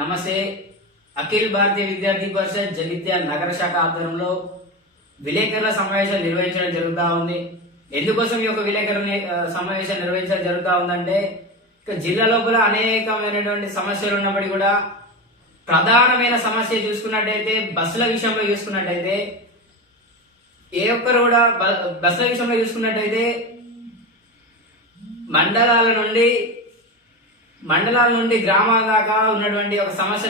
నమస్తే. అఖిల్ భారతీయ విద్యార్థి పరిషత్ జగిత్యాల నగర శాఖ ఆధ్వర్యంలో విలేకరుల సమావేశం నిర్వహించడం జరుగుతూ ఉంది. ఎందుకోసం ఈ యొక్క విలేకరుల సమావేశం నిర్వహించడం జరుగుతూ ఉందంటే, జిల్లా లోపల అనేకమైనటువంటి సమస్యలు ఉన్నప్పటికీ కూడా ప్రధానమైన సమస్య చూసుకున్నట్టయితే బస్సుల విషయంలో చూసుకున్నట్టయితే ఏ ఒక్కరు కూడా బస్సుల విషయంలో చూసుకున్నట్టయితే మండలాల నుండి గ్రామాల దాకా ఉన్నటువంటి ఒక సమస్య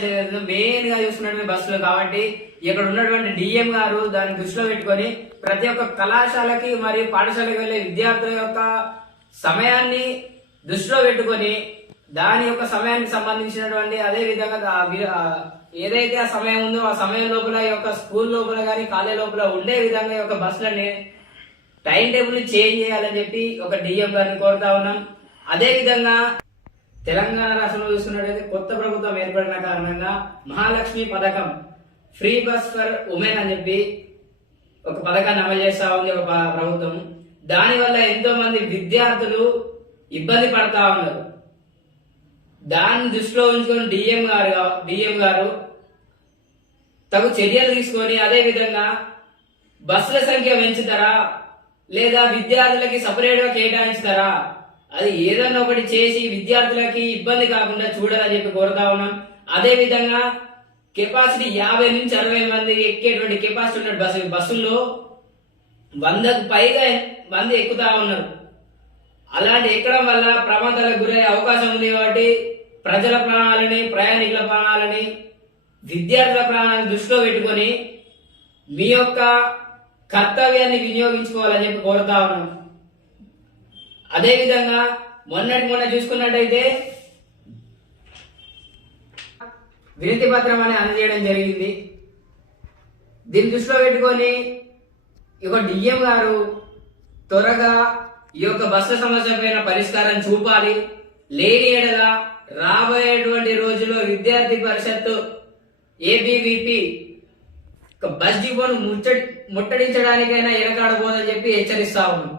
మెయిన్ గా చూసుకున్నటువంటి బస్సులు. కాబట్టి ఇక్కడ ఉన్నటువంటి డిఎం గారు దాన్ని దృష్టిలో పెట్టుకొని ప్రతి ఒక్క కళాశాలకి మరియు పాఠశాలకు వెళ్లే విద్యార్థుల యొక్క సమయాన్ని దృష్టిలో పెట్టుకొని దాని యొక్క సమయానికి సంబంధించినటువంటి అదే విధంగా ఏదైతే ఆ సమయం ఉందో ఆ సమయం లోపల ఈ యొక్క స్కూల్ లోపల కానీ కాలేజ్ లోపల ఉండే విధంగా ఈ యొక్క బస్సులని టైం టేబుల్ ని చేంజ్ చేయాలని చెప్పి ఒక డిఎం గారిని కోరుతా ఉన్నాం. అదే విధంగా తెలంగాణ రాష్ట్రంలో చూస్తున్నట్టయితే కొత్త ప్రభుత్వం ఏర్పడిన కారణంగా మహాలక్ష్మి పథకం, ఫ్రీ బస్ ఫర్ ఉమెన్ అని చెప్పి ఒక పథకాన్ని అమలు చేస్తా ఉంది ఒక ప్రభుత్వం. దానివల్ల ఎంతో మంది విద్యార్థులు ఇబ్బంది పడతా ఉన్నారు. దాన్ని దృష్టిలో ఉంచుకొని డిఎం గారు తగు చర్యలు తీసుకొని అదే విధంగా బస్సుల సంఖ్య పెంచుతారా లేదా విద్యార్థులకి సపరేట్ గా కేటాయించుతారా, అది ఏదన్నా ఒకటి చేసి విద్యార్థులకి ఇబ్బంది కాకుండా చూడాలని చెప్పి కోరుతా ఉన్నాం. అదే విధంగా కెపాసిటీ 50 నుంచి 60 మంది ఎక్కేటువంటి కెపాసిటీ ఉన్న బస్సుల్లో 100కు పైగా మంది ఎక్కుతా ఉన్నారు. అలాంటి ఎక్కడం వల్ల ప్రమాదాలకు గురయ్యే అవకాశం ఉంది. కాబట్టి ప్రజల ప్రాణాలని, ప్రయాణికుల ప్రాణాలని, విద్యార్థుల ప్రాణాలను దృష్టిలో పెట్టుకొని మీ యొక్క కర్తవ్యాన్ని వినియోగించుకోవాలని చెప్పి కోరుతా ఉన్నాం. అదే విధంగా మొన్న చూసుకున్నట్టయితే వినతి పత్రం అని అందజేయడం జరిగింది. దీన్ని దృష్టిలో పెట్టుకొని ఈ యొక్క డిఎం గారు త్వరగా ఈ యొక్క బస్సుల సమస్య పైన పరిష్కారం చూపాలి. లేని ఎడల రాబోయేటువంటి రోజుల్లో విద్యార్థి పరిషత్తు ఏబీవీపీ బస్ డిపోను ముట్టడించడానికైనా వెనకాడబోదని చెప్పి హెచ్చరిస్తా ఉన్నాం.